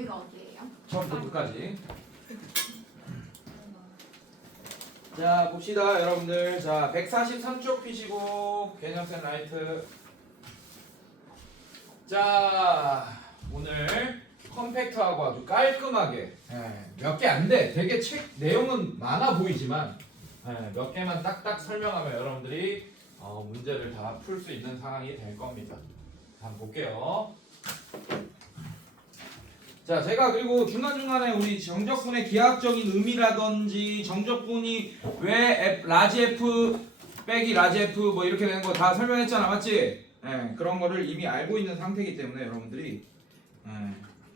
여기가 어디예요? 처음부터 끝까지. 자 봅시다 여러분들. 자 143쪽 피시고 개념쌤 라이트. 자 오늘 컴팩트하고 아주 깔끔하게 몇 개 안 돼. 되게 책 내용은 많아 보이지만 몇 개만 딱딱 설명하면 여러분들이 문제를 다 풀 수 있는 상황이 될 겁니다. 한번 볼게요. 자, 제가 그리고 중간중간에 우리 정적분의 기하학적인 의미라든지 정적분이 왜 라지 F 빼기 라지 F 뭐 이렇게 되는 거 다 설명했잖아, 맞지? 그런 거를 이미 알고 있는 상태이기 때문에 여러분들이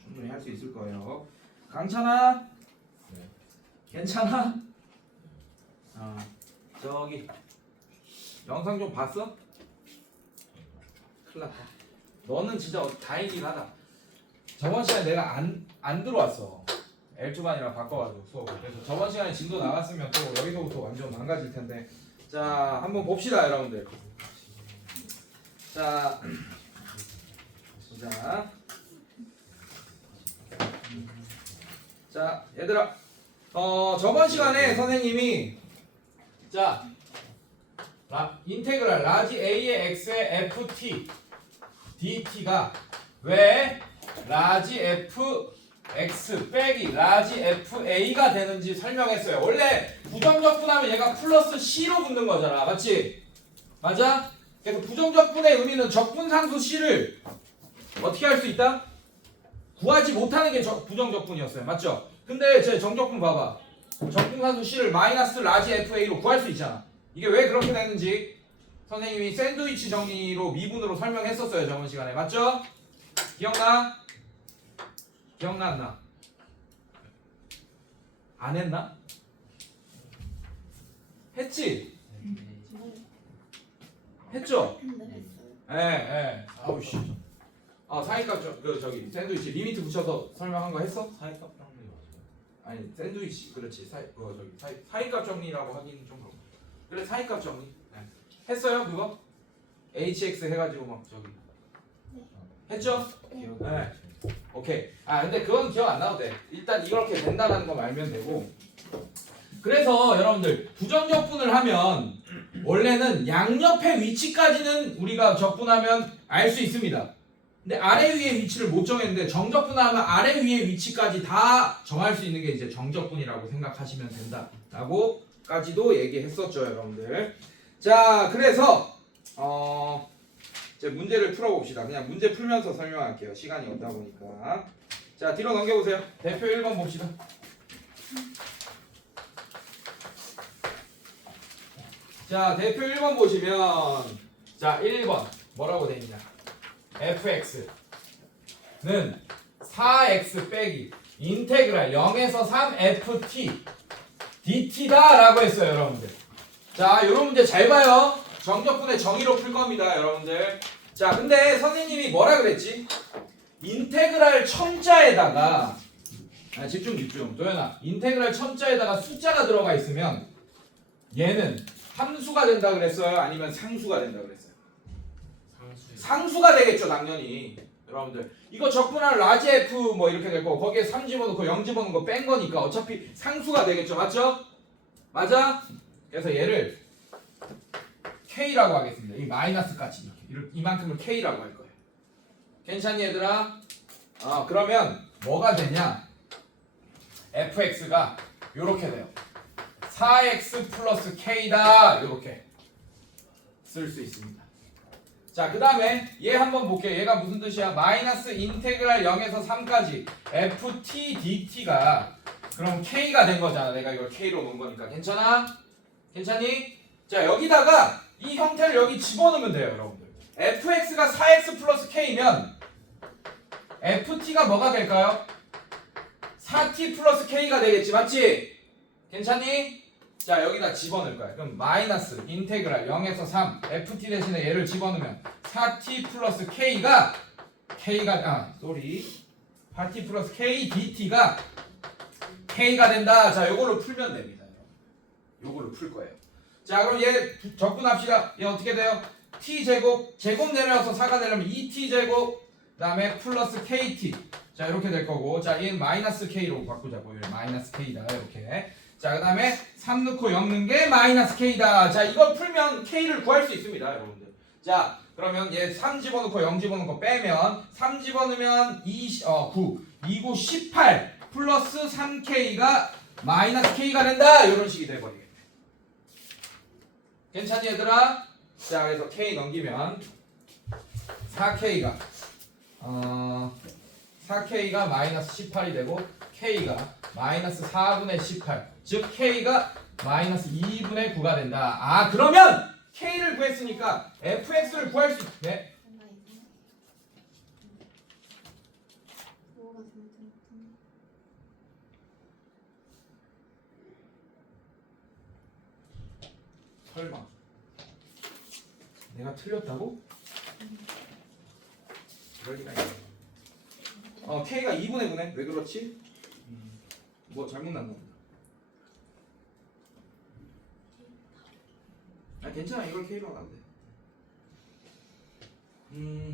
충분히 할 수 있을 거예요. 강찬아? 네. 괜찮아? 저기 영상 좀 봤어? 큰일 났다. 너는 진짜 다행이긴 하다. 저번 시간에 내가 안 들어왔어. L2반이랑 바꿔가지고 수업을. 그래서 저번 시간에 진도 나갔으면 또 여기서부터 완전 망가질 텐데. 자, 한번 봅시다, 여러분들. 자, 보자. 자, 얘들아. 저번 시간에 선생님이 자, 인테그랄 라지 A의 X의 FT DT가 왜 라지 FX 빼기 라지 FA가 되는지 설명했어요. 원래 부정적분하면 얘가 플러스 C로 붙는 거잖아. 맞지? 맞아? 그래서 부정적분의 의미는 적분상수 C를 어떻게 할 수 있다? 구하지 못하는 게 부정적분이었어요. 맞죠? 근데 제 정적분 봐봐. 적분상수 C를 마이너스 라지 FA로 구할 수 있잖아. 이게 왜 그렇게 되는지 선생님이 샌드위치 정리로 미분으로 설명했었어요. 저번 시간에. 맞죠? 기억나? 기억나 안 나? 안 했나? 했지? 했죠? 예. 아우 씨. 사이값 저기 샌드위치 리미트 붙여서 설명한 거 했어? 사이값 정리 맞아요. 아니 샌드위치 그렇지. 사이값 정리라고 하기는 좀 그렇고. 그래 사이값 정리. 했어요 그거? HX 해가지고 막 저기 했죠? 기억이 네. 안 오케이. 근데 그건 기억 안 나도 돼. 일단 이렇게 된다는 거 알면 되고. 그래서 여러분들 부정적분을 하면 원래는 양옆의 위치까지는 우리가 적분하면 알 수 있습니다. 근데 아래 위의 위치를 못 정했는데 정적분하면 아래 위의 위치까지 다 정할 수 있는 게 이제 정적분이라고 생각하시면 된다라고까지도 얘기했었죠, 여러분들. 자, 그래서 이제 문제를 풀어봅시다. 그냥 문제 풀면서 설명할게요. 시간이 없다 보니까. 자, 뒤로 넘겨보세요. 대표 1번 봅시다. 자, 대표 1번 보시면 자, 1번 뭐라고 돼 있냐? fx는 4x 빼기 인테그랄 0에서 3 ft dt다 라고 했어요, 여러분들. 자, 요런 문제 잘 봐요. 정적분의 정의로 풀 겁니다, 여러분들. 자, 근데 선생님이 뭐라 그랬지? 인테그랄 첨자에다가 집중 도현아, 인테그랄 첨자에다가 숫자가 들어가 있으면 얘는 함수가 된다 그랬어요? 아니면 상수가 된다 그랬어요? 상수가 되겠죠, 당연히. 여러분들 이거 적분한 라지 F 뭐 이렇게 될 거고 거기에 3 집어넣고 0 집어넣은 거 뺀 거니까 어차피 상수가 되겠죠, 맞죠? 맞아? 그래서 얘를 K라고 하겠습니다. 이 마이너스까지 이만큼을 K라고 할 거예요. 괜찮니 얘들아? 그러면 뭐가 되냐? fx가 요렇게 돼요. 4x 플러스 K다 이렇게 쓸 수 있습니다. 자, 그 다음에 얘 한번 볼게요. 얘가 무슨 뜻이야? 마이너스 인테그랄 0에서 3까지 ft dt가 그럼 K가 된 거잖아. 내가 이걸 K로 놓은 거니까. 괜찮아? 괜찮니? 자, 여기다가 이 형태를 여기 집어넣으면 돼요, 여러분들. fx가 4x 플러스 k면 ft가 뭐가 될까요? 4t 플러스 k가 되겠지, 맞지? 괜찮니? 자, 여기다 집어넣을 거야. 그럼 마이너스 인테그랄 0에서 3 ft 대신에 얘를 집어넣으면 4t 플러스 k가 4t 플러스 k dt가 k가 된다. 자, 요걸로 풀면 됩니다. 요걸로 풀 거예요. 자, 그럼 얘 적분합시다. 얘 어떻게 돼요? t제곱 내려서 4가 되려면 2t제곱 그 다음에 플러스 kt 자 이렇게 될 거고 자 얘는 마이너스 K로 바꾸자고. 마이너스 K다 이렇게. 자 그 다음에 3 넣고 0 넣은 게 마이너스 K다. 자 이거 풀면 K를 구할 수 있습니다 여러분들. 자 그러면 얘 3 집어넣고 0 집어넣고 빼면 3 집어넣으면 9 2고 18 플러스 3K가 마이너스 K가 된다. 이런 식이 돼버리겠네. 괜찮니 얘들아? 자 그래서 K 넘기면 4K가 4K가 마이너스 18이 되고 K가 마이너스 4분의 18 즉 K가 마이너스 2분의 9가 된다. 아 그러면 K를 구했으니까 fx를 구할 수 있네. 설마 내가 틀렸다고? 그럴 리가 있네. K가 2분의 9네. 왜 그렇지? 뭐 잘못 난 겁니다. 아 괜찮아. 이걸 K로 하면 돼.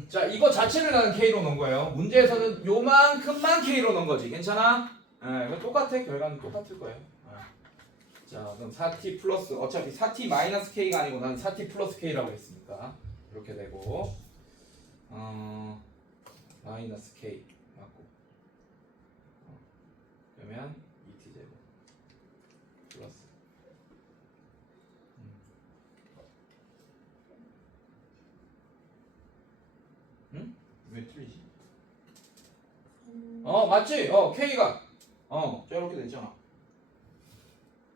자 이거 자체를 나는 K로 넣은 거예요. 문제에서는 요만큼만 K로 넣은 거지. 괜찮아? 이거 똑같아. 결과는 똑같을 거예요. 자 그럼 4t 플러스 어차피 4t 마이너스 K가 아니고 나는 4t 플러스 K라고 했으니까 이렇게 되고 마이너스 K 맞고 그러면 2t 제곱 플러스 응? 왜 틀리지? 맞지? K가 저렇게 됐잖아.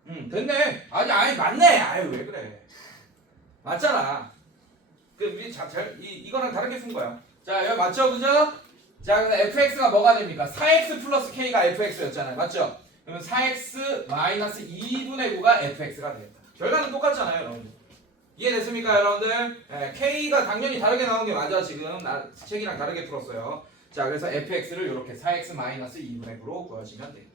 됐네. 아니 맞네. 아유 왜 그래? 맞잖아. 이거랑 다르게 쓴 거야. 자 여기 맞죠, 그죠? 자 그래서 fx가 뭐가 됩니까? 4x 플러스 k가 fx였잖아요, 맞죠? 그러면 4x 마이너스 2분의 9가 fx가 되겠다. 결과는 똑같잖아요, 여러분들. 이해됐습니까, 여러분들? k가 당연히 다르게 나온 게 맞아. 지금 나 책이랑 다르게 풀었어요. 자 그래서 fx를 이렇게 4x 마이너스 2분의 9로 구하시면 되겠다.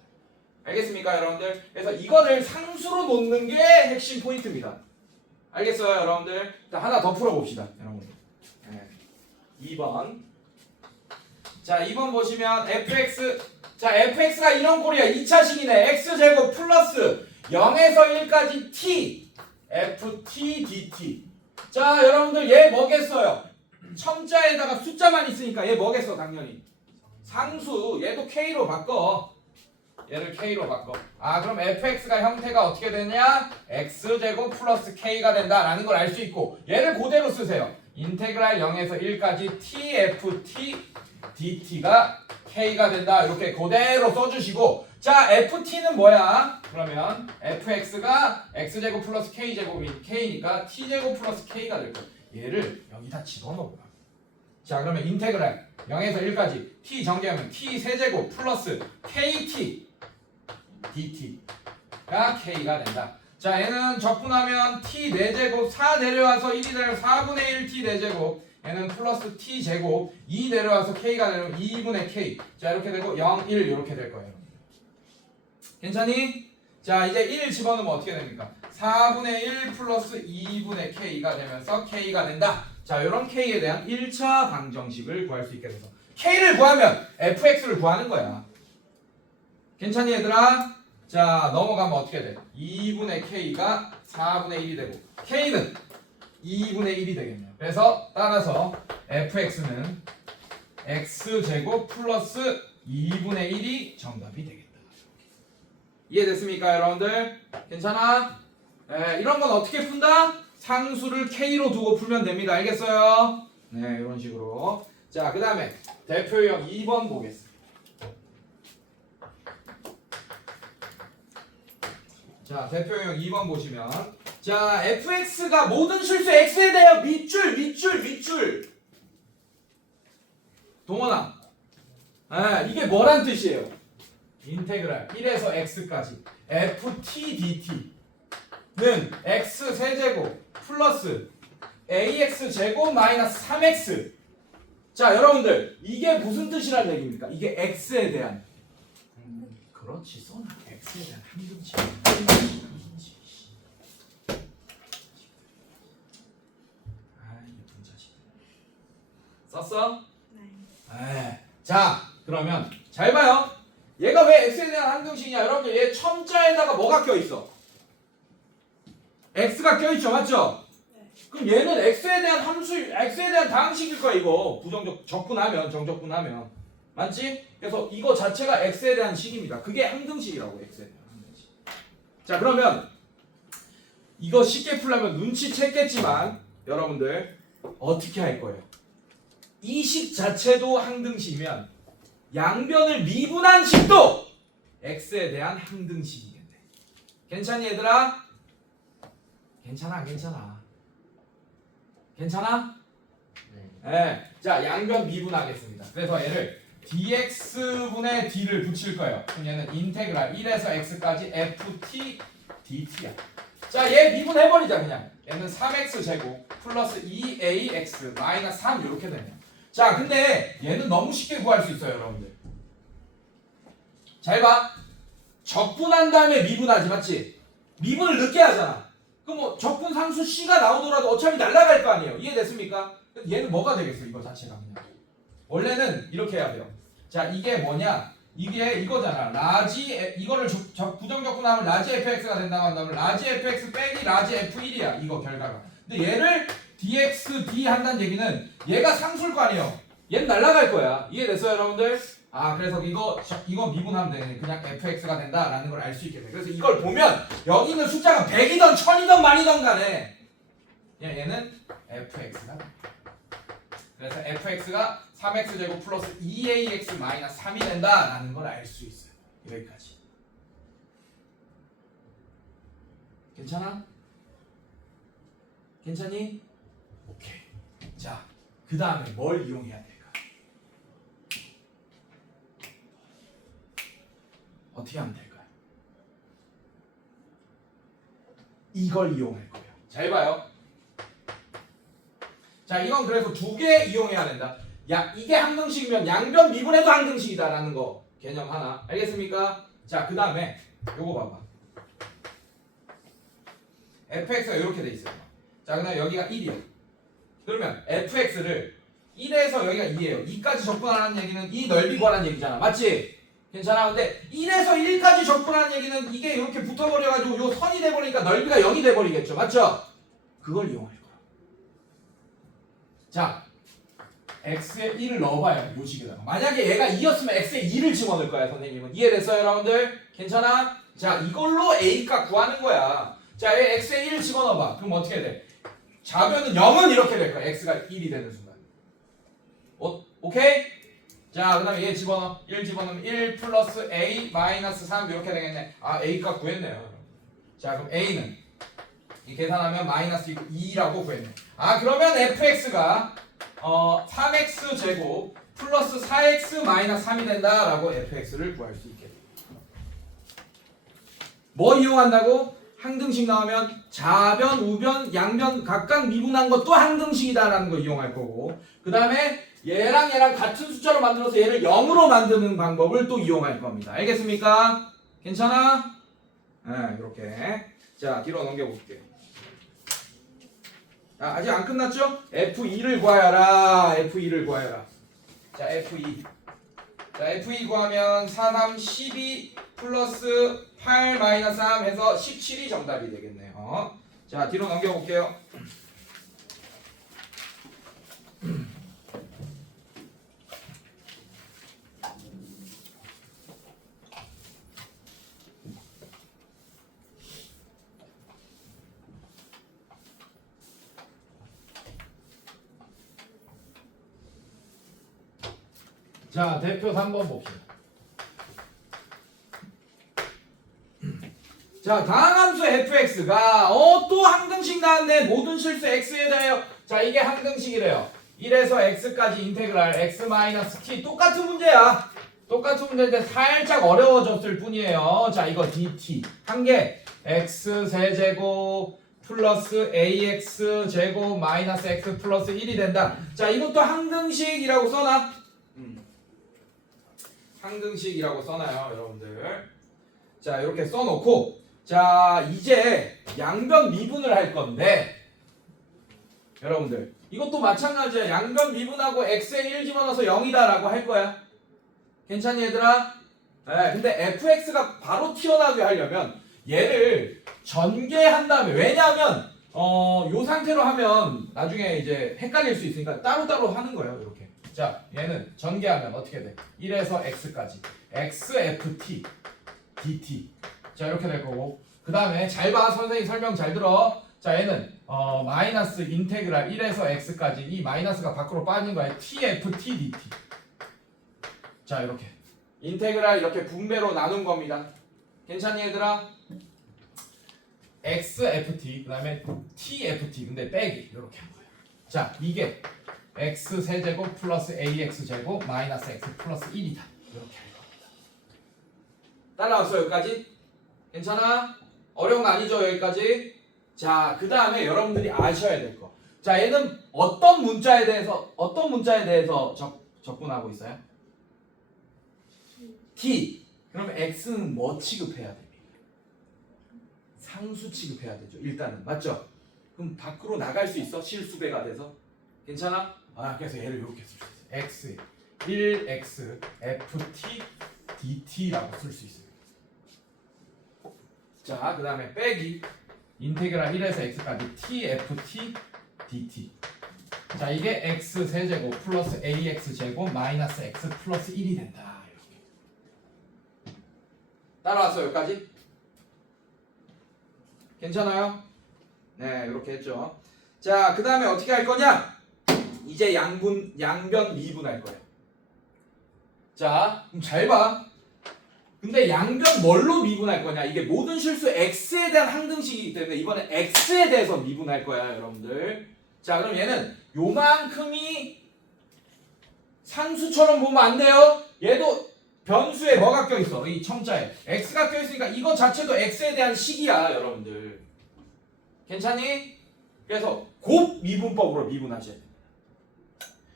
알겠습니까 여러분들? 그래서 이거를 상수로 놓는 게 핵심 포인트입니다. 알겠어요 여러분들? 자 하나 더 풀어봅시다 여러분들. 2번. 자 2번 보시면 fx. 자 fx가 이런 꼴이야. 2차식이네. x제곱 플러스 0에서 1까지 t ft dt. 자 여러분들 얘 뭐겠어요? 첨자에다가 숫자만 있으니까 얘 뭐겠어 당연히? 상수. 얘도 k로 바꿔. 얘를 k로 바꿔. 그럼 fx가 형태가 어떻게 되냐? x제곱 플러스 k가 된다라는 걸 알 수 있고 얘를 그대로 쓰세요. 인테그랄 0에서 1까지 tft dt가 k가 된다. 이렇게 그대로 써주시고 자 ft는 뭐야? 그러면 fx가 x제곱 플러스 k제곱이 k니까 t제곱 플러스 k가 될 거야. 얘를 여기다 집어넣어. 자 그러면 인테그랄 0에서 1까지 t 정리하면 t 세제곱 플러스 kt dt가 k가 된다. 자 얘는 적분하면 t 4제곱 4 내려와서 1이 되면 4분의 1 t 4제곱 얘는 플러스 t 제곱 2 내려와서 k가 되면 2분의 k. 자 이렇게 되고 0, 1 이렇게 될 거예요. 괜찮니? 자 이제 1 집어넣으면 어떻게 됩니까? 4분의 1 플러스 2분의 k가 되면서 k가 된다. 자 이런 k에 대한 1차 방정식을 구할 수 있게 돼서 k를 구하면 fx를 구하는 거야. 괜찮니 얘들아? 자 넘어가면 어떻게 돼? 2분의 k가 4분의 1이 되고 k는 2분의 1이 되겠네요. 그래서 따라서 fx는 x제곱 플러스 2분의 1이 정답이 되겠다. 이해됐습니까 여러분들? 괜찮아? 이런 건 어떻게 푼다? 상수를 k로 두고 풀면 됩니다. 알겠어요? 네 이런 식으로. 자 그 다음에 대표형 2번 보겠습니다. 자 대표형 2번 보시면 자 fx가 모든 실수 x에 대하여 밑줄 동원아 이게 뭐란 뜻이에요? 인테그랄 1에서 x까지 ft dt는 x 세제곱 플러스 ax 제곱 마이너스 3x. 자 여러분들 이게 무슨 뜻이란 얘기입니까? 이게 x에 대한 그렇지 써놔. x에 대한 항등식. 이쁜 자식. 썼어? 네. 자 그러면 잘 봐요. 얘가 왜 x에 대한 항등식이냐? 여러분들 얘 첨자에다가 뭐가 껴있어? x가 껴있죠, 맞죠? 그럼 얘는 x에 대한 x에 대한 다항식일 거야 이거. 적분하면 정적분하면 맞지? 그래서 이거 자체가 x에 대한 식입니다. 그게 항등식이라고 x에 대한 항등식. 자 그러면 이거 쉽게 풀려면 눈치챘겠지만 여러분들 어떻게 할 거예요? 이 식 자체도 항등식이면 양변을 미분한 식도 x에 대한 항등식이겠네. 괜찮니 얘들아? 괜찮아. 네. 자 양변 미분하겠습니다. 그래서 얘를 dx분의 d를 붙일 거예요. 그럼 얘는 인테그랄 1에서 x까지 ft dt야. 자 얘 미분해버리자 그냥. 얘는 3x 제곱 플러스 2ax 마이너스 3 이렇게 되네요. 자 근데 얘는 너무 쉽게 구할 수 있어요 여러분들. 잘 봐. 적분한 다음에 미분하지 맞지? 미분을 늦게 하잖아. 그럼 뭐 적분 상수 c가 나오더라도 어차피 날아갈 거 아니에요. 이해됐습니까? 얘는 뭐가 되겠어 이거 자체가 그냥. 원래는 이렇게 해야 돼요. 자 이게 뭐냐? 이게 이거잖아. 라지 이거를 부정적분하면 라지 fx가 된다고 한다면 라지 fx 빼기 라지 f1이야. 이거 결과가. 근데 얘를 dx d 한다는 얘기는 얘가 상수일 거 아니에요. 얘는 날아갈 거야. 이해됐어요 여러분들? 아 그래서 이거 미분하면 돼. 그냥 fx가 된다라는 걸 알 수 있게 돼. 그래서 이걸 보면 여기 있는 숫자가 100이든 1000이든 만이든 간에 얘는 fx가 돼. 그래서 fx가 3x제곱 플러스 2ax 마이너스 3이 된다라는 걸 알 수 있어요. 여기까지. 괜찮아? 괜찮니? 오케이. 자, 그 다음에 뭘 이용해야 될까? 어떻게 하면 될까요? 이걸 이용할 거예요. 잘 봐요. 자, 이건 그래서 두 개 이용해야 된다. 야, 이게 항등식이면 양변 미분해도 항등식이다라는 거 개념 하나. 알겠습니까? 자, 그 다음에 요거 봐봐. fx가 이렇게 돼 있어요. 자, 그다음 여기가 1이야. 그러면 fx를 1에서 여기가 2예요. 2까지 적분하라는 얘기는 이 넓이 구하라는 얘기잖아. 맞지? 괜찮아? 근데 1에서 1까지 적분하는 얘기는 이게 이렇게 붙어버려가지고 요 선이 돼버리니까 넓이가 0이 돼버리겠죠. 맞죠? 그걸 이용할 거야. 자, x에 1을 넣어봐요. 요 식에다가. 만약에 얘가 2였으면 x에 2를 집어넣을 거야. 선생님은. 이해됐어요 여러분들? 괜찮아? 자, 이걸로 a값 구하는 거야. 자, 얘 x에 1을 집어넣어봐. 그럼 어떻게 돼? 좌변은 0은 이렇게 될 거야. x가 1이 되는 순간. 오케이? 자, 그 다음에 얘 집어넣어. 1 집어넣으면 1 플러스 a 마이너스 3 이렇게 되겠네. 아, a값 구했네요. 자, 그럼 a는 이 계산하면 마이너스 2라고 구했네. 아, 그러면 fx가 3x 제곱 플러스 4x 마이너스 3이 된다라고 fx를 구할 수 있게 돼. 뭐 이용한다고? 항등식 나오면 좌변, 우변, 양변 각각 미분한 것도 항등식이다라는 거 이용할 거고, 그 다음에 얘랑 같은 숫자로 만들어서 얘를 0으로 만드는 방법을 또 이용할 겁니다. 알겠습니까? 괜찮아? 네, 이렇게. 자, 뒤로 넘겨볼게요. 아직 안 끝났죠? F2를 구하여라. F2를 구하여라. 자, F2. 자, F2 구하면 4, 3, 12 플러스 8 마이너스 3 해서 17이 정답이 되겠네요. 자, 뒤로 넘겨볼게요. 자, 대표 3번 봅시다. 자, 다항함수 fx가 또 항등식 나왔네. 모든 실수 x에 대하여. 자, 이게 항등식이래요. 1에서 x까지 인테그랄 x-t 똑같은 문제야. 똑같은 문제인데 살짝 어려워졌을 뿐이에요. 자, 이거 dt 한 개 x 세제곱 플러스 ax 제곱 마이너스 x 플러스 1이 된다. 자, 이것도 항등식이라고 써놔. 항등식이라고 써놔요, 여러분들. 자, 이렇게 써놓고, 자, 이제 양변 미분을 할 건데, 여러분들, 이것도 마찬가지야. 양변 미분하고 x에 1 집어넣어서 0이다라고 할 거야. 괜찮니 얘들아? 네, 근데 fx가 바로 튀어나오게 하려면 얘를 전개한 다음에 왜냐하면 요 상태로 하면 나중에 이제 헷갈릴 수 있으니까 따로따로 하는 거예요. 이렇게. 자, 얘는 전개하면 어떻게 돼? 1에서 x까지 xft dt. 자, 이렇게 될 거고. 그 다음에 잘 봐. 선생님 설명 잘 들어. 자, 얘는 마이너스 인테그랄 1에서 x까지 이 마이너스가 밖으로 빠진 거야. tft dt. 자, 이렇게. 인테그랄 이렇게 분배로 나눈 겁니다. 괜찮니 얘들아? xft 그 다음에 tft 근데 빼기 이렇게 한 거예요. 자, 이게 x 세제곱 플러스 ax 제곱 마이너스 x 플러스 1이다. 이렇게 할 겁니다. 따라왔어 여기까지? 괜찮아? 어려운 거 아니죠 여기까지? 자, 그 다음에 여러분들이 아셔야 될 거. 자, 얘는 어떤 문자에 대해서 접근하고 있어요? t. 그럼 x는 뭐 취급해야 됩니까? 상수 취급해야 되죠. 일단은 맞죠? 그럼 밖으로 나갈 수 있어? 실수배가 돼서 괜찮아? 그래서 얘를 이렇게 쓸 수 있어요. x 1x ft dt라고 쓸 수 있어요. 자, 그 다음에 빼기 인테그랄 1에서 x까지 tft dt. 자, 이게 x 세제곱 플러스 ax 제곱 마이너스 x 플러스 1이 된다. 이렇게. 따라왔어 여기까지? 괜찮아요? 네, 이렇게 했죠. 자, 그 다음에 어떻게 할 거냐? 이제 양변 미분할 거예요. 자, 그럼 잘 봐. 근데 양변 뭘로 미분할 거냐? 이게 모든 실수 x에 대한 항등식이기 때문에 이번엔 x에 대해서 미분할 거야, 여러분들. 자, 그럼 얘는 요만큼이 상수처럼 보면 안 돼요. 얘도 변수에 뭐가 껴있어? 이 첨자에 x가 껴있으니까 이거 자체도 x에 대한 식이야 여러분들. 괜찮니? 그래서 곱 미분법으로 미분하셔야 됩니다.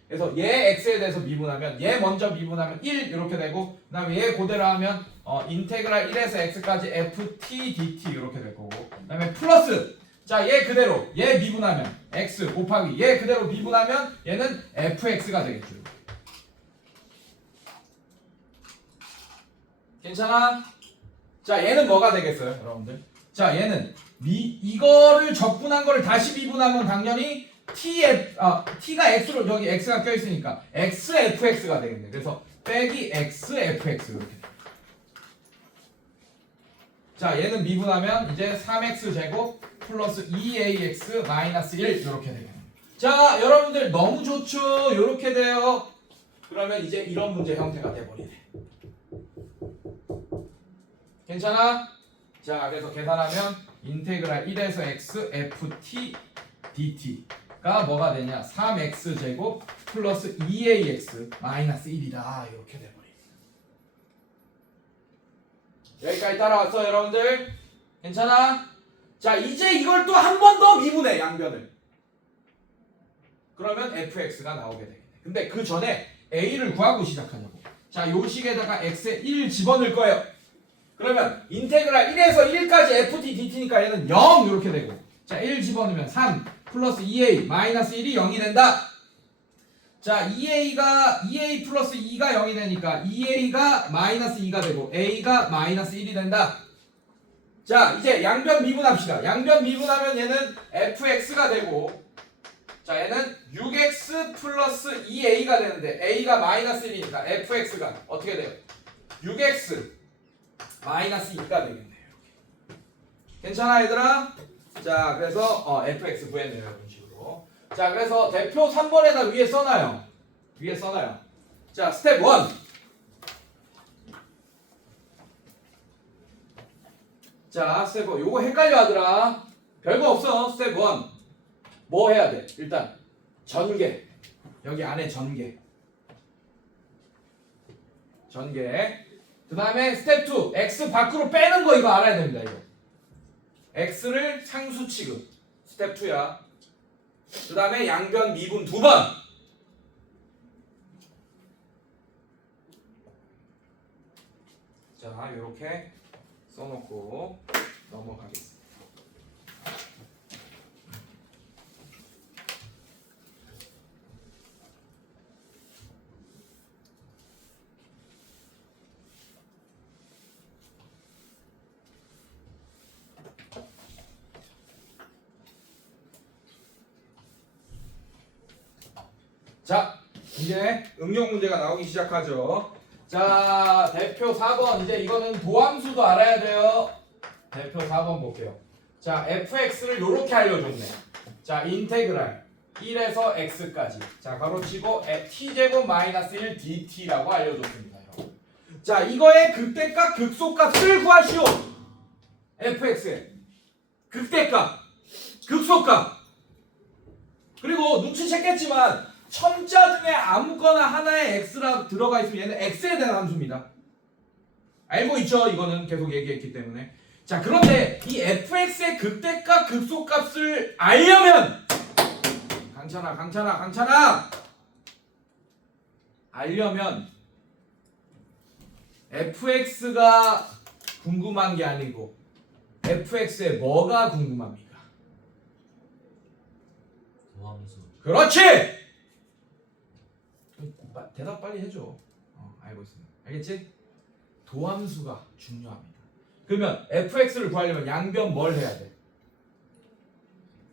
그래서 얘 x에 대해서 미분하면 얘 먼저 미분하면 1 이렇게 되고 그 다음에 얘 그대로 하면 인테그랄 1에서 x까지 ft dt 이렇게 될 거고 그 다음에 플러스 자, 얘 그대로 얘 미분하면 x 곱하기 얘 그대로 미분하면 얘는 fx가 되겠죠. 괜찮아? 자, 얘는 뭐가 되겠어요, 여러분들? 자, 얘는 이거를 적분한 거를 다시 미분하면 당연히 t가 x로 여기 x가 껴 있으니까 xfx가 되겠네. 그래서 빼기 xfx 이렇게 돼. 자, 얘는 미분하면 이제 3x 제곱 플러스 2ax 마이너스 1 이렇게 되겠네. 자, 여러분들 너무 좋죠? 이렇게 돼요. 그러면 이제 이런 문제 형태가 돼버리네. 괜찮아? 자, 그래서 계산하면 인테그랄 1에서 x ft dt가 뭐가 되냐? 3x 제곱 플러스 2ax 마이너스 1이다. 이렇게 돼버립니다. 여기까지 따라왔어 여러분들? 괜찮아? 자, 이제 이걸 또 한 번 더 미분해 양변을. 그러면 fx가 나오게 되겠네. 근데 그 전에 a를 구하고 시작하냐고. 자, 요 식에다가 x에 1 집어넣을 거예요. 그러면 인테그랄 1에서 1까지 ft dt니까 얘는 0 이렇게 되고 자, 1 집어넣으면 3 플러스 2a 마이너스 1이 0이 된다. 자, 2a 플러스 2가 0이 되니까 2a가 마이너스 2가 되고 a가 마이너스 1이 된다. 자, 이제 양변 미분합시다. 양변 미분하면 얘는 fx가 되고 자, 얘는 6x 플러스 2a가 되는데 a가 마이너스 1이니까 fx가 어떻게 돼요? 6x 마이너스 2가 되겠네요. 괜찮아 얘들아? 자, 그래서 fx 구했네요. 이런 식으로. 자, 그래서 대표 3번에다 위에 써놔요. 위에 써놔요. 자, 스텝 1. 자, 스텝 1. 요거 헷갈려 하더라. 별거 없어. 스텝 1. 뭐 해야 돼? 일단 전개. 여기 안에 전개. 그 다음에 스텝 2. x 밖으로 빼는 거 이거 알아야 됩니다. 이거. x를 상수 취급. 스텝 2야. 그 다음에 양변 미분 2번. 자, 이렇게 써놓고 넘어가겠습니다. 자, 이제 응용 문제가 나오기 시작하죠. 자, 대표 4번. 이제 이거는 도함수도 알아야 돼요. 대표 4번 볼게요. 자, fx를 요렇게 알려줬네. 자, 인테그랄 1에서 x까지. 자, 가로치고 t제곱 마이너스 1 dt라고 알려줬습니다. 여러분. 자, 이거의 극대값, 극소값을 구하시오. fx의 극대값, 극소값. 그리고 눈치챘겠지만 첨자 중에 아무거나 하나의 x라 들어가 있으면 얘는 x에 대한 함수입니다. 알고 있죠? 이거는 계속 얘기했기 때문에. 자, 그런데 이 fx의 극대값, 극소값을 알려면 강찬아 알려면 fx가 궁금한 게 아니고 fx의 뭐가 궁금합니까? 도함수. 그렇지! 대답 빨리 해줘. 알고 있습니다. 알겠지? 도함수가 중요합니다. 그러면 fx를 구하려면 양변 뭘 해야 돼?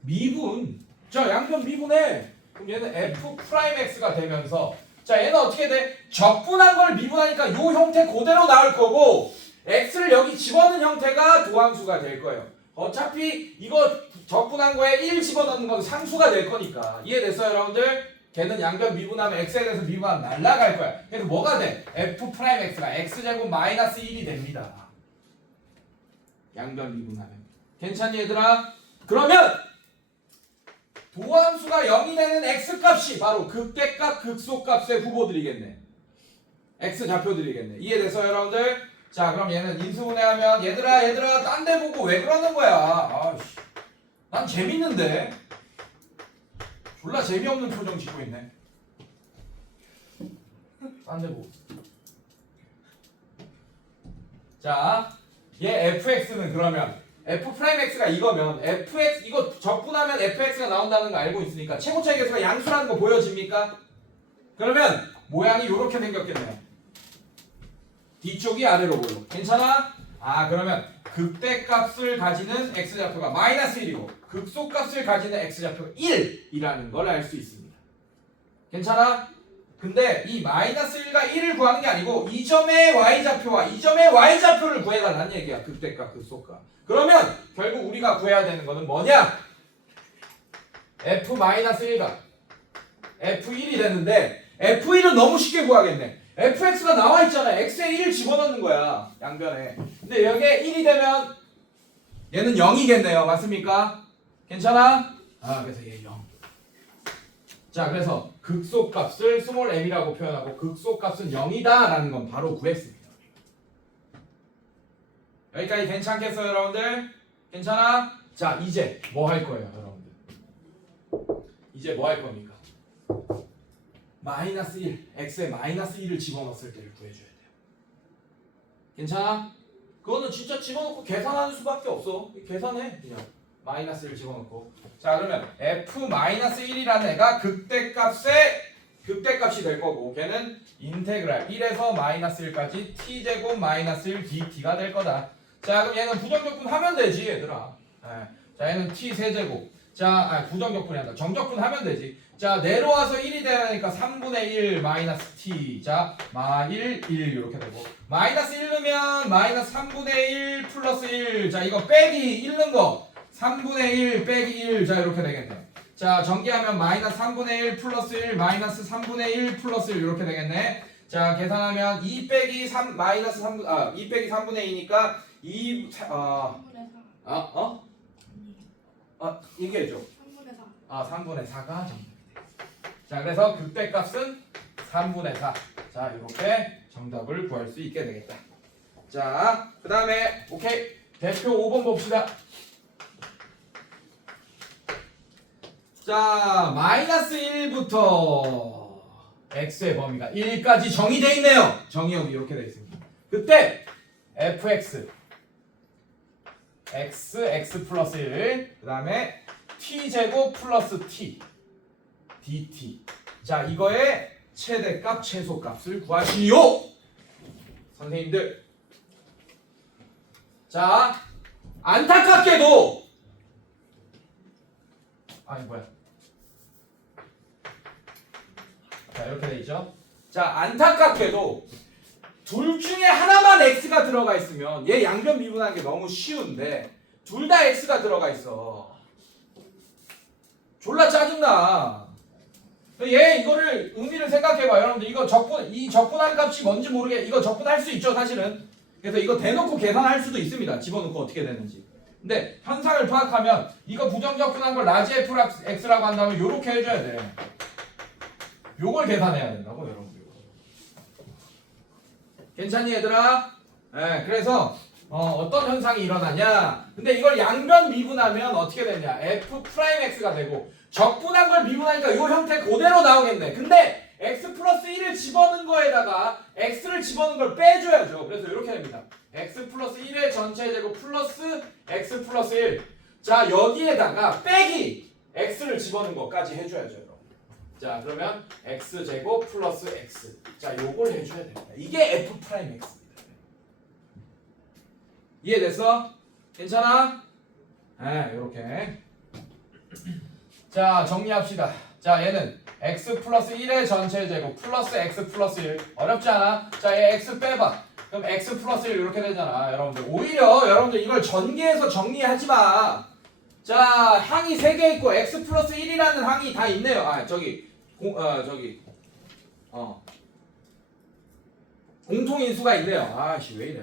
미분. 자, 양변 미분해. 그럼 얘는 f 프라임 x가 되면서 자, 얘는 어떻게 돼? 적분한 걸 미분하니까 요 형태 그대로 나올 거고 x를 여기 집어넣은 형태가 도함수가 될 거예요. 어차피 이거 적분한 거에 1 집어넣는 건 상수가 될 거니까. 이해됐어요, 여러분들? 걔는 양변 미분하면 x에 대해서 미분하면 날라갈 거야. 그래서 뭐가 돼? f 프라임 x가 x제곱 마이너스 1이 됩니다. 양변 미분하면. 괜찮니, 얘들아? 그러면 도함수가 0이 되는 x값이 바로 극대값, 극소값의 후보들이겠네. x 좌표들이겠네. 이해됐어요, 여러분들? 자, 그럼 얘는 인수분해하면 얘들아 딴 데 보고 왜 그러는 거야? 아이씨, 난 재밌는데. 졸라 재미없는 표정 짓고 있네. 딴 데 보고. 자, 얘 fx는 그러면 f 프라임 x가 이거면 fx 이거 적분하면 fx가 나온다는 거 알고 있으니까 최고차의 계수가 양수라는 거 보여집니까? 그러면 모양이 이렇게 생겼겠네요. 뒤쪽이 아래로 보여. 괜찮아? 아, 그러면 극대값을 가지는 x좌표가 마이너스 1이고 극소값을 가지는 x좌표가 1이라는 걸 알 수 있습니다. 괜찮아? 근데 이 마이너스 1과 1을 구하는 게 아니고 이 점의 y좌표와 이 점의 y좌표를 구해달라는 얘기야. 극대값, 극소값. 그러면 결국 우리가 구해야 되는 거는 뭐냐? f-1가 f1이 되는데 f1은 너무 쉽게 구하겠네. fx가 나와 있잖아. x에 1 집어넣는 거야. 양변에. 근데 여기에 1이 되면 얘는 0이겠네요. 맞습니까? 괜찮아? 아, 그래서 얘 0. 자, 그래서 극소값을 스몰 m이라고 표현하고 극소값은 0이다 라는 건 바로 구했습니다. 여기까지 괜찮겠어요, 여러분들? 괜찮아? 자, 이제 뭐 할 거예요, 여러분들? 이제 뭐 할 겁니까? 마이너스 1, x에 마이너스 1을 집어넣었을 때를 구해줘야 돼요. 괜찮아? 그거는 진짜 집어넣고 계산하는 수밖에 없어. 계산해, 그냥. 마이너스 1 집어넣고. 자, 그러면 f-1이라는 애가 극대값이 될 거고 걔는 인테그랄 1에서 마이너스 1까지 t제곱 마이너스 1 dt가 될 거다. 자, 그럼 얘는 부정적분 하면 되지, 얘들아. 네. 자, 얘는 t 세제곱. 자, 부정적분이 아니라 정적분 하면 되지. 자, 내려와서 1이 되니까 3분의 1 마이너스 t. 자, 마1 1 이렇게 되고 마이너스 1 넣으면 마이너스 3분의 1 플러스 1. 자, 이거 빼기 1 넣은 거 3분의 1 빼기 1. 자, 이렇게 되겠네. 자, 전개하면 마이너스 3분의 1 플러스 1 마이너스 3분의 1 플러스 1 이렇게 되겠네. 자, 계산하면 2 빼기 3 마이너스 3 2 빼기 3분의 2니까 2 얘기해줘. 3분의 4. 3분의 4가 정답이 돼. 자, 그래서 극대값은 3분의 4. 자, 이렇게 정답을 구할 수 있게 되겠다. 자, 그 다음에 오케이. 대표 5번 봅시다. 자, 마이너스 1부터 x의 범위가 1까지 정의되어 있네요. 정의역이 이렇게 되어 있습니다. 그때 fx x 플러스 1, 그 다음에 t제곱 플러스 t dt. 자, 이거의 최대값, 최소값을 구하시오. 선생님들. 자, 안타깝게도 아니 뭐야? 자 이렇게 돼 있죠. 자 안타깝게도 둘 중에 하나만 x가 들어가 있으면 얘 양변 미분하는 게 너무 쉬운데 둘 다 x가 들어가 있어. 졸라 짜증나. 얘 이거를 의미를 생각해봐. 여러분들 이거 이 적분한 값이 뭔지 모르게 이거 적분할 수 있죠 사실은. 그래서 이거 대놓고 계산할 수도 있습니다. 집어넣고 어떻게 되는지. 근데 현상을 파악하면 이거 부정적분한 걸 라지 f x라고 한다면 요렇게 해줘야 돼. 요걸 계산해야 된다고 여러분들. 괜찮니 얘들아? 네, 그래서 어떤 현상이 일어나냐? 근데 이걸 양변 미분하면 어떻게 되냐? f'(x가) 되고 적분한 걸 미분하니까 이 형태 그대로 나오겠네. 근데 x 플러스 1을 집어넣은 거에다가 x를 집어넣은 걸 빼줘야죠. 그래서 이렇게 됩니다. x 플러스 1의 전체 제곱 플러스 x 플러스 1. 자 여기에다가 빼기 x를 집어넣은 것까지 해줘야죠. 자 그러면 x 제곱 플러스 x. 자 요걸 해줘야 됩니다. 이게 f'(x입니다. 이해됐어? 괜찮아? 네 요렇게. 자 정리합시다. 자 얘는 x 플러스 1의 전체 제곱 플러스 x 플러스 1. 어렵지 않아? 자 얘 x 빼봐. 그럼 x 플러스 1 이렇게 되잖아. 여러분들 오히려 여러분들 이걸 전개해서 정리하지 마. 자 항이 3개 있고 x 플러스 1이라는 항이 다 있네요. 아 공통인수가 있네요. 아씨 왜 이래.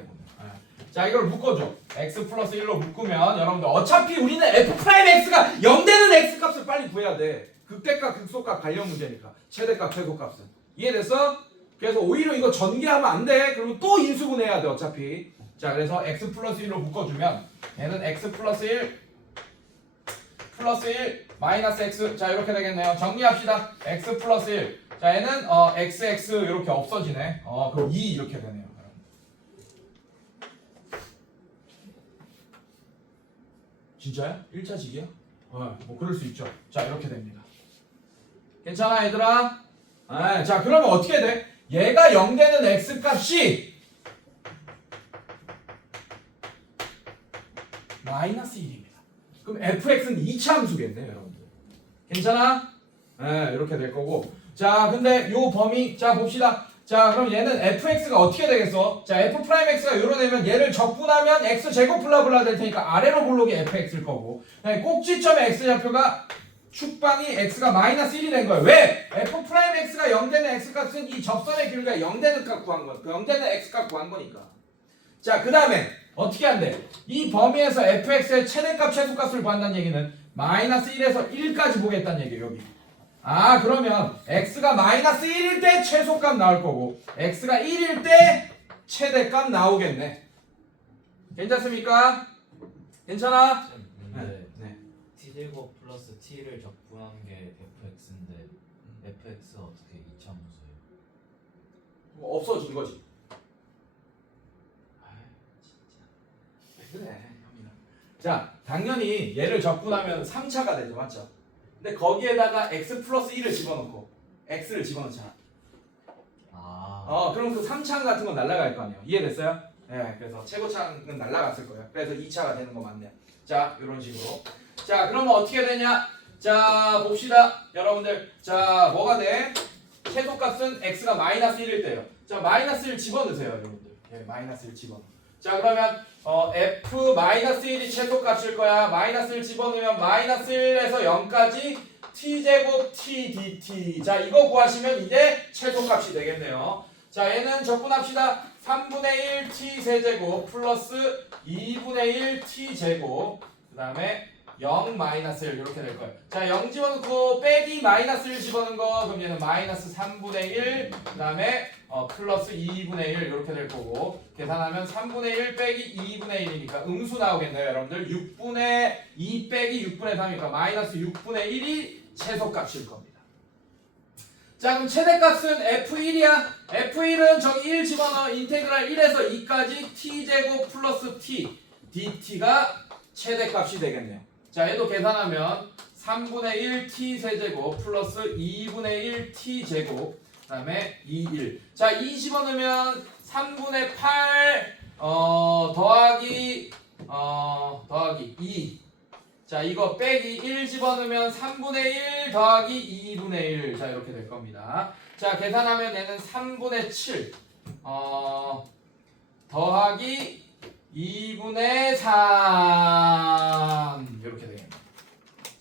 자 이걸 묶어줘. x 플러스 1로 묶으면 여러분들 어차피 우리는 f'x가 0되는 x값을 빨리 구해야 돼. 극대값 극소값 관련 문제니까. 최대값 최소값은. 이해됐어? 그래서 오히려 이거 전개하면 안 돼. 그리고 또 인수분해야 돼 어차피. 자 그래서 x 플러스 1로 묶어주면 얘는 x 플러스 1 플러스 1 마이너스 x. 자 이렇게 되겠네요. 정리합시다. x 플러스 1. 자 얘는 xx 이렇게 없어지네. 그럼 2 이렇게 되네요. 진짜야? 1차식이야? 뭐 그럴 수 있죠. 자 이렇게 됩니다. 괜찮아 얘들아? 자 그러면 어떻게 돼? 얘가 0되는 x값이 마이너스 1입니다. 그럼 fx는 2차 함수겠네요 여러분들. 괜찮아? 이렇게 될 거고. 자 근데 요 범위 자 봅시다. 자 그럼 얘는 fx가 어떻게 되겠어? 자 f'x가 이런 애면 얘를 적분하면 x제곱 블라블라 될 테니까 아래로 볼록이 fx일 거고 꼭지점의 x좌표가 축방이 x가 마이너스 1이 된 거예요. 왜? f'x가 0되는 x값은 이 접선의 길이가 0되는 값 구한 거, 0되는 x값 구한 거니까. 자 그 다음에 어떻게 한대? 이 범위에서 fx의 최대값 최소값을 구한다는 얘기는 마이너스 1에서 1까지 보겠다는 얘기예요. 여기. 그러면 x가 마이너스 1일 때 최소값 나올 거고 x가 1일 때 최대값 나오겠네. 괜찮습니까? 괜찮아? 근데 t제곱 플러스 t를 적분한 게 fx인데 fx가 어떻게 2차 함수예요? 뭐 없어진 거지. 진짜 왜 그래 형이랑. 자 당연히 얘를 적분하면 3차가 되죠. 맞죠? 근데 거기에다가 x 플러스 1을 집어넣고 x를 집어넣잖아. 그럼 그 3창 같은 건 날아갈 거 아니에요. 이해됐어요? 네, 그래서 최고창은 날아갔을 거예요. 그래서 2차가 되는 거 맞네요. 자, 이런 식으로. 자, 그러면 어떻게 되냐? 자, 봅시다. 여러분들. 자, 뭐가 돼? 최소값은 x가 마이너스 1일 때요. 자, 마이너스 1 집어넣으세요, 여러분들. 네, 마이너스 1 집어넣어. 자, 그러면 f 마이너스 1이 최소값일 거야. 마이너스 1 집어넣으면 마이너스 1에서 0까지 t제곱 t dt. 자 이거 구하시면 이제 최소값이 되겠네요. 자 얘는 적분합시다. 3분의 1 t 세제곱 플러스 2분의 1 t 제곱 그 다음에 0 마이너스 1 이렇게 될 거예요. 자 0 집어넣고 빼기 마이너스 1 집어넣은 거 그럼 얘는 마이너스 3분의 1 그 다음에 플러스 2분의 1 이렇게 될 거고 계산하면 3분의 1 빼기 2분의 1이니까 음수 나오겠네요 여러분들. 6분의 2 빼기 6분의 3이니까 마이너스 6분의 1이 최소값일 겁니다. 자 그럼 최대값은 f1이야. f1은 저기 1 집어넣어. 인테그랄 1에서 2까지 t제곱 플러스 t dt가 최대값이 되겠네요. 자 얘도 계산하면 3분의 1 t 세제곱 플러스 2분의 1 t 제곱 그 다음에 2, 1. 자 2 집어넣으면 3분의 8 더하기 2 자 이거 빼기 1 집어넣으면 3분의 1 더하기 2분의 1. 자 이렇게 될 겁니다. 자 계산하면 얘는 3분의 7 더하기 2분의 3 이렇게 되겠네요.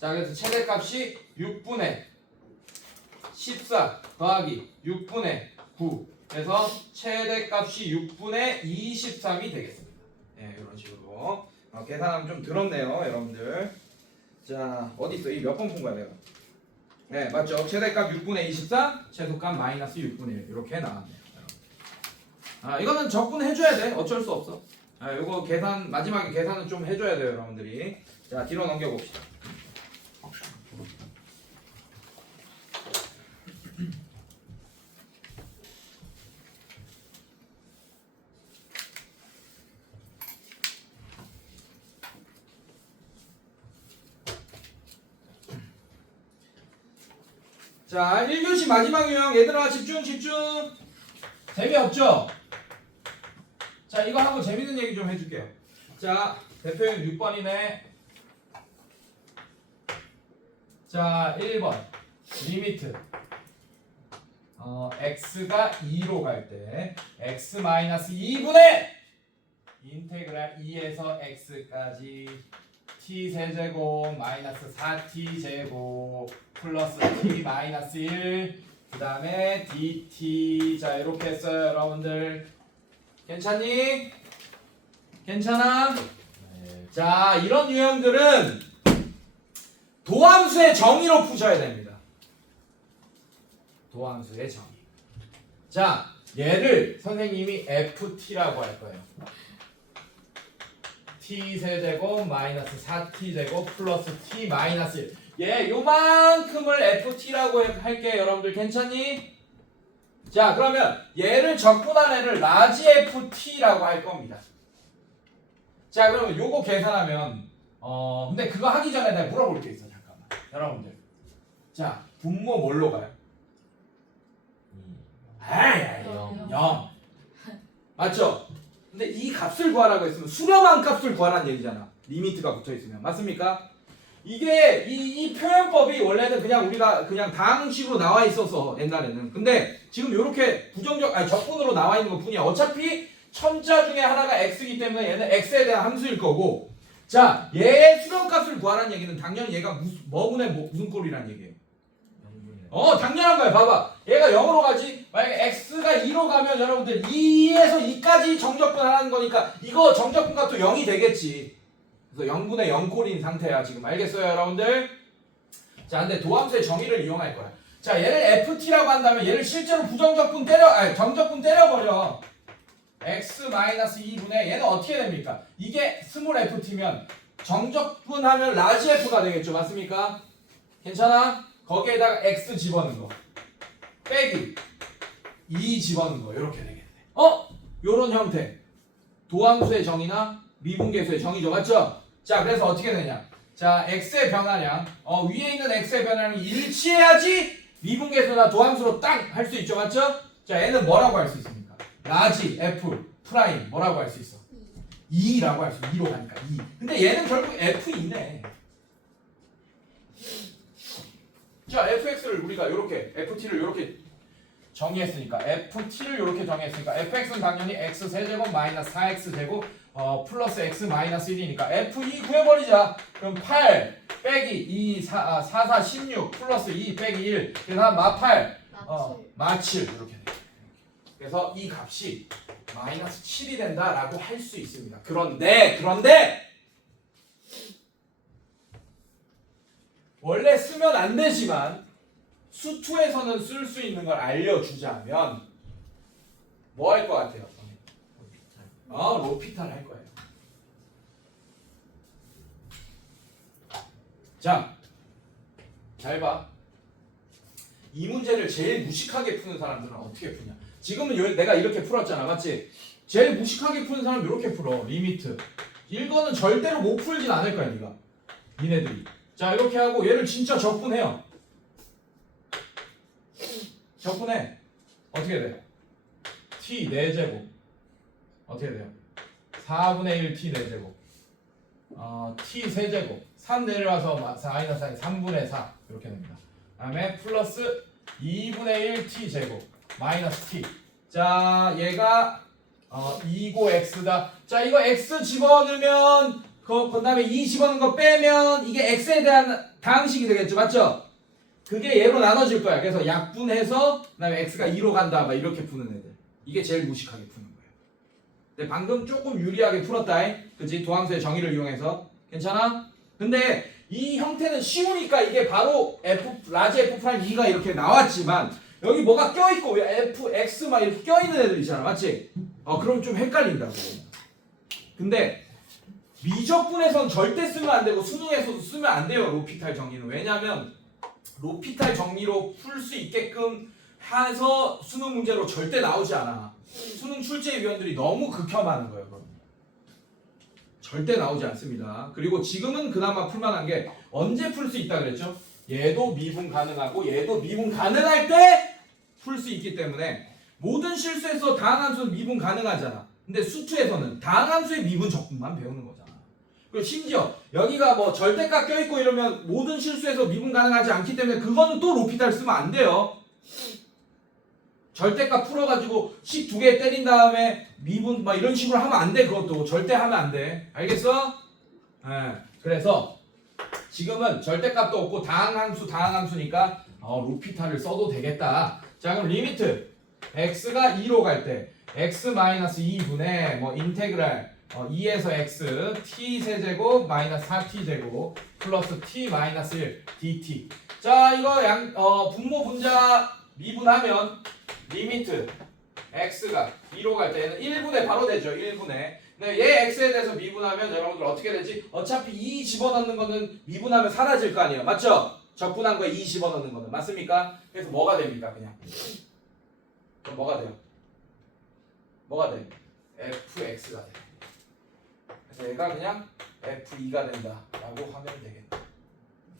자 그래서 최대값이 6분의 14 더하기 6분의 9 그래서 최대값이 6분의 23이 되겠습니다. 네, 이런 식으로 계산하면 좀 들었네요 여러분들. 자 어디 있어? 이 몇 번 푼 거야 내가? 네 맞죠? 최대값 6분의 24 최소값 마이너스 6분의 1 이렇게 나왔네요. 이거는 적분해줘야 돼. 어쩔 수 없어. 이거 계산 마지막에 계산은 좀 해줘야 돼요 여러분들이. 자 뒤로 넘겨봅시다. 자 1교시 마지막 유형 얘들아 집중. 재미없죠? 자 이거 하고 재밌는 얘기 좀 해줄게요. 자 대표형 6번이네. 자 1번 리미트 x가 2로 갈 때 x 마이너스 2분의 인테그랄 2에서 x까지 t 세제곱 마이너스 4t 제곱 플러스 t 마이너스 1 그 다음에 dt. 자 이렇게 했어요 여러분들. 괜찮니? 괜찮아? 네. 자 이런 유형들은 도함수의 정의로 푸셔야 됩니다. 도함수의 정의. 자 얘를 선생님이 ft라고 할 거예요. t 세제곱 마이너스 4t 제곱 플러스 t 마이너스 1. 예, 요만큼을 ft라고 할게 여러분들. 괜찮니? 자 그러면 얘를 적분한 애를 라지 ft라고 할 겁니다. 자 그러면 요거 계산하면 근데 그거 하기 전에 내가 물어볼 게 있어. 잠깐만 여러분들. 자 분모 뭘로 가요? 0 맞죠? 근데 이 값을 구하라고 했으면 수렴한 값을 구하라는 얘기잖아. 리미트가 붙어있으면. 맞습니까? 이게 이 표현법이 원래는 그냥 우리가 그냥 다항식으로 나와 있어서 옛날에는. 근데 지금 이렇게 적분으로 나와 있는 것 뿐이야. 어차피 첨자 중에 하나가 x이기 때문에 얘는 x에 대한 함수일 거고. 자 얘의 수렴값을 구하라는 얘기는 당연히 얘가 무슨 꼴이란 얘기예요. 당연한 거야. 봐봐. 얘가 0으로 가지. 만약에 x가 2로 가면 여러분들 2에서 2까지 정적분하는 거니까 이거 정적분값도 0이 되겠지. 그래서 0분의 0꼴인 상태야 지금. 알겠어요 여러분들? 자 근데 도함수의 정의를 이용할 거야. 자 얘를 ft라고 한다면 얘를 실제로 정적분 때려버려. x-2분의 얘는 어떻게 됩니까? 이게 스몰 ft면 정적분하면 라지 f가 되겠죠. 맞습니까? 괜찮아? 거기에다가 x 집어넣은 거 빼기 2 집어넣은 거 이렇게 되겠네. 요런 형태. 도함수의 정의나 미분계수의 정의죠. 맞죠? 자 그래서 어떻게 되냐. 자 x의 변화량 위에 있는 x의 변화량이 일치해야지 미분계수나 도함수로 딱 할 수 있죠. 맞죠? 자 얘는 뭐라고 할 수 있습니까? 라지 f 프라임 뭐라고 할 수 있어? 2라고 할 수 있어. 2로 가니까 2. 근데 얘는 결국 f2네. 자 fx를 우리가 이렇게 ft를 이렇게 정의했으니까 ft를 이렇게 정의했으니까 fx는 당연히 x 세제곱 마이너스 4x 제곱 플러스 x 마이너스 1이니까 f2 구해버리자. 그럼 8 빼기 2 4 16 플러스 2 빼기 1 그래서 마8 마7 이렇게 돼. 그래서 이 값이 마이너스 7이 된다라고 할 수 있습니다. 그런데 원래 쓰면 안 되지만 수투에서는 쓸 수 있는 걸 알려주자면 뭐 할 것 같아요? 로피탈 할 거예요. 자, 잘 봐. 이 문제를 제일 무식하게 푸는 사람들은 어떻게 푸냐? 지금은 내가 이렇게 풀었잖아, 맞지? 제일 무식하게 푸는 사람 이렇게 풀어. 리미트. 이거는 절대로 못 풀진 않을 거야, 네가. 니네들이. 자 이렇게 하고 얘를 진짜 적분해요. 적분해. 어떻게 돼? t 4제곱 어떻게 돼요? 4분의 1 t 4제곱 t 세제곱 3 내려와서 마이너스 3분의 4 이렇게 됩니다. 다음에 플러스 2분의 1 t 제곱 마이너스 t. 자 얘가 2고 x다. 자 이거 x 집어넣으면 그 다음에 2 집어넣은 거 빼면 이게 x에 대한 다항식이 되겠죠, 맞죠? 그게 얘로 나눠질 거야. 그래서 약분해서 그다음에 x가 2로 간다 막 이렇게 푸는 애들. 이게 제일 무식하게 푸는 거예요. 근데 방금 조금 유리하게 풀었다. 그치? 도함수의 정의를 이용해서. 괜찮아? 근데 이 형태는 쉬우니까 이게 바로 라지 f 프라임 2가 이렇게 나왔지만 여기 뭐가 껴있고 f, x 막 이렇게 껴있는 애들 있잖아. 맞지? 그럼 좀 헷갈린다고. 근데 미적분에선 절대 쓰면 안 되고 수능에서도 쓰면 안 돼요. 로피탈 정리는. 왜냐면 로피탈 정리로 풀 수 있게끔 해서 수능 문제로 절대 나오지 않아. 수능 출제위원들이 너무 극혐하는 거예요. 그럼. 절대 나오지 않습니다. 그리고 지금은 그나마 풀만한 게 언제 풀 수 있다 그랬죠? 얘도 미분 가능하고 얘도 미분 가능할 때 풀 수 있기 때문에 모든 실수에서 다항함수는 미분 가능하잖아. 근데 수투에서는 다항함수의 미분 적분만 배우는 거잖아. 그리고 심지어 여기가 뭐 절대값 껴있고 이러면 모든 실수에서 미분 가능하지 않기 때문에 그거는 또 로피탈 쓰면 안 돼요. 절대값 풀어가지고 식 2개 때린 다음에 미분 막 이런 식으로 하면 안 돼. 그것도 절대 하면 안 돼. 알겠어? 그래서 지금은 절대값도 없고 다항함수니까 로피탈을 써도 되겠다. 자 그럼 리미트 x가 2로 갈 때 x-2분의 뭐 인테그랄 2에서 x t 세제곱 마이너스 4t 제곱 플러스 t 마이너스 1 dt. 자 이거 분모 분자 미분하면 리미트 x가 2로 갈 때는 1분의 바로 되죠. 1분의. 근데 얘 x에 대해서 미분하면 여러분들 어떻게 되지? 어차피 2 집어넣는 거는 미분하면 사라질 거 아니에요. 맞죠? 적분한 거에 2 집어넣는 거는. 맞습니까? 그래서 뭐가 됩니까? 그냥. 그럼 뭐가 돼요? 뭐가 돼? fx가 돼. 그래서 얘가 그냥 f2가 된다라고 하면 되겠네.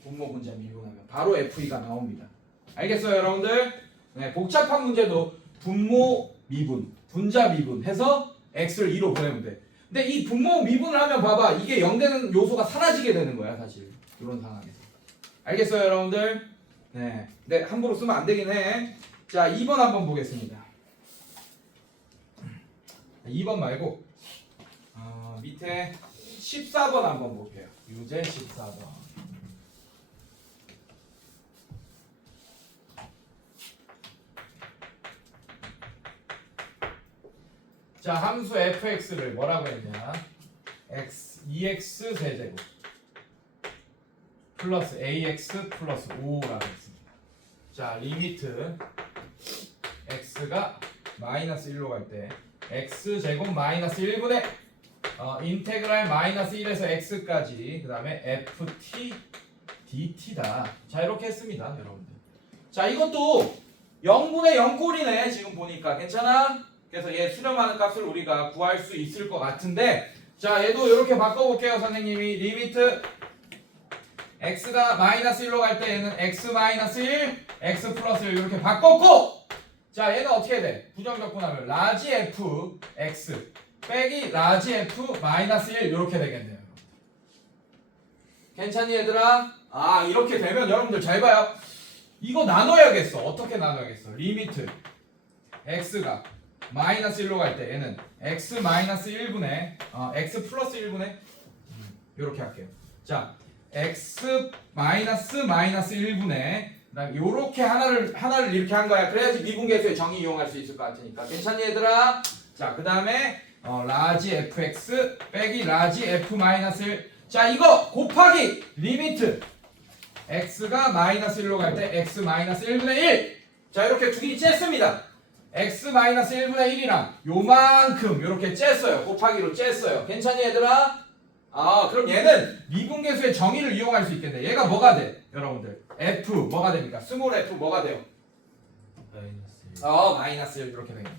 분모 분자 미분하면 바로 f2가 나옵니다. 알겠어요, 여러분들? 네, 복잡한 문제도 분모 미분, 분자 미분 해서 x를 2로 보내면 돼. 근데 이 분모 미분을 하면 봐봐. 이게 0 되는 요소가 사라지게 되는 거야, 사실. 이런 상황에서. 알겠어요, 여러분들? 네. 근데 함부로 쓰면 안 되긴 해. 자, 2번 한번 보겠습니다. 2번 말고 밑에 14번 한번 볼게요. 유제 14번. 자, 함수 fx를 뭐라고 했냐? 2x 세제곱 플러스 ax 플러스 5라고 했습니다. 자, 리미트 x가 마이너스 1로 갈 때 x제곱 마이너스 1분의 인테그랄 마이너스 1에서 x까지 그 다음에 ft dt다. 자 이렇게 했습니다, 여러분들. 자 이것도 0분의 0꼴이네 지금 보니까. 괜찮아? 그래서 얘 수렴하는 값을 우리가 구할 수 있을 것 같은데, 자 얘도 이렇게 바꿔볼게요. 선생님이 리미트 x가 마이너스 1로 갈 때 얘는 x 마이너스 1 x 플러스 1 이렇게 바꿨고, 자 얘는 어떻게 돼? 부정적분하면 라지 f x 빼기 라지 f 마이너스 1 이렇게 되겠네요. 괜찮니 얘들아? 이렇게 되면 여러분들 잘 봐요. 이거 나눠야겠어. 어떻게 나눠야겠어? 리미트 x가 마이너스 1로 갈 때 얘는 x 마이너스 1분의 x 플러스 1분의 이렇게 할게요. 자 x 마이너스 1분의 요렇게 하나를 이렇게 한 거야. 그래야지 미분계수의 정의 이용할 수 있을 것 같으니까. 괜찮니 얘들아? 자 그 다음에 라지 fx 빼기 라지 f 마이너스 1. 자 이거 곱하기 리미트 x가 마이너스 1로 갈 때 x 마이너스 1분의 1. 자 이렇게 두 개 쬐습니다. x 마이너스 1분의 1이랑 요만큼 이렇게 쬐어요. 곱하기로 쬐어요. 괜찮니 얘들아? 그럼 얘는 미분계수의 정의를 이용할 수 있겠네. 얘가 뭐가 돼? 여러분들 f 뭐가 됩니까? 스몰 f 뭐가 돼요? 마이너스 1 이렇게 되겠네.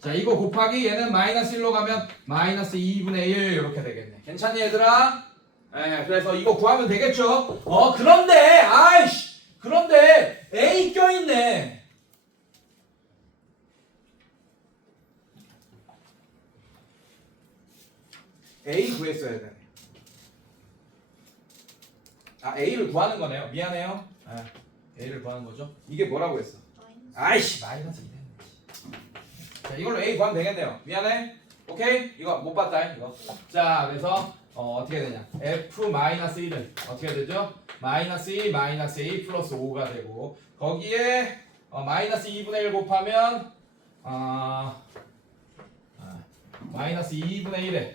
자 이거 곱하기 얘는 마이너스 1로 가면 마이너스 2분의 1 이렇게 되겠네. 괜찮니 얘들아? 그래서 이거 구하면 되겠죠? 그런데 a 껴있네. a 구했어야 되네. 아 A를 구하는 거네요. 미안해요. 아, A를 구하는 거죠. 이게 뭐라고 했어? 아이씨 마이너스 2 됐네. 자 이걸로 A 구하면 되겠네요. 미안해. 오케이? 이거 못 봤다 이거. 자 그래서 어떻게 되냐? F-1은 어떻게 되죠? 마이너스 2 마이너스 A 플러스 5가 되고 거기에 마이너스 2분의 1 곱하면 마이너스 2분의 1에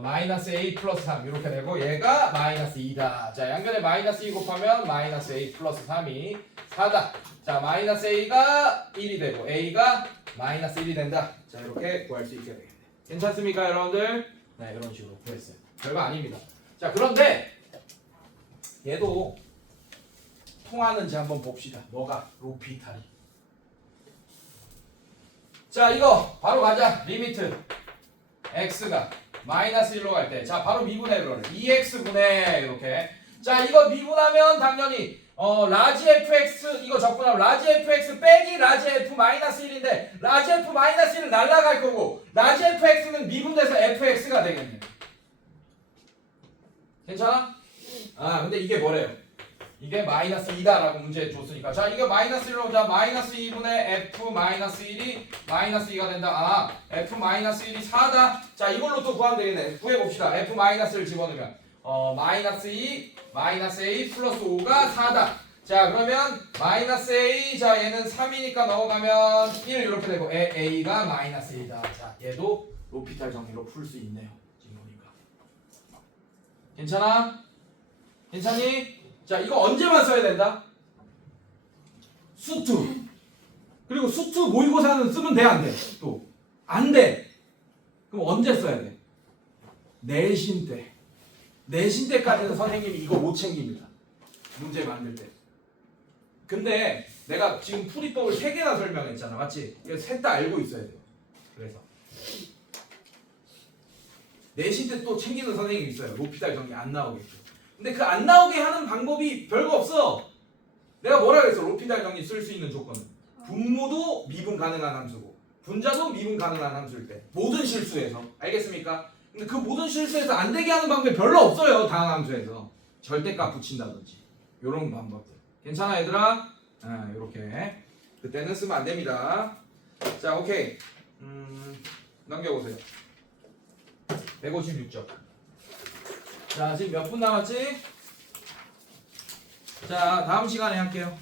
마이너스 A 플러스 3 이렇게 되고 얘가 마이너스 2다. 자 양변에 마이너스 2 곱하면 마이너스 A 플러스 3이 4다. 자 마이너스 A가 1이 되고 A가 마이너스 1이 된다. 자 이렇게 구할 수 있게 되겠네. 괜찮습니까 여러분들? 네 이런 식으로 구했어요. 별거 아닙니다. 자 그런데 얘도 통하는지 한번 봅시다. 뭐가? 로피탈이. 자 이거 바로 가자. 리미트 x가 마이너스 1로 갈 때 자 바로 미분해 그러네. 2x분의 이렇게. 자 이거 미분하면 당연히 라지 fx 이거 적분하면 라지 fx 빼기 라지 f 마이너스 1인데 라지 f 마이너스 1은 날라갈 거고 라지 fx는 미분돼서 fx가 되겠네. 괜찮아? 아 근데 이게 뭐래요? 이게 마이너스 2다라고 문제에 줬으니까 자 이거 마이너스 1로 자 마이너스 2분의 f 마이너스 1이 마이너스 2가 된다. 아 f 마이너스 1이 4다. 자 이걸로 또 구하면 되겠네. 구해봅시다. f 마이너스를 집어넣으면 마이너스 2 마이너스 a 플러스 5가 4다. 자 그러면 마이너스 a 자 얘는 3이니까 넘어가면 1 이렇게 되고 a가 마이너스 1이다. 자 얘도 로피탈 정리로 풀 수 있네요. 지금 보니까 괜찮아? 괜찮니? 자 이거 언제만 써야 된다? 수투 그리고 수투 모의고사는 쓰면 돼 안 돼? 또 안 돼. 그럼 언제 써야 돼? 내신 때. 내신 때까지는 선생님이 이거 못 챙깁니다. 문제 만들 때. 근데 내가 지금 풀이법을 3개나 설명했잖아. 맞지? 이거 셋 다 알고 있어야 돼요. 그래서 내신 때 또 챙기는 선생님이 있어요. 로피탈 정리 안 나오겠죠. 근데 그 안 나오게 하는 방법이 별거 없어. 내가 뭐라 그랬어? 로피탈 정리 쓸 수 있는 조건은 분모도 미분 가능한 함수고 분자도 미분 가능한 함수일 때 모든 실수에서 알겠습니까? 근데 그 모든 실수에서 안 되게 하는 방법이 별로 없어요. 다음 함수에서 절대값 붙인다든지 요런 방법들 괜찮아 얘들아? 요렇게 그때는 쓰면 안 됩니다. 자 오케이 넘겨보세요. 156점. 자 지금 몇 분 남았지? 자 다음 시간에 할게요.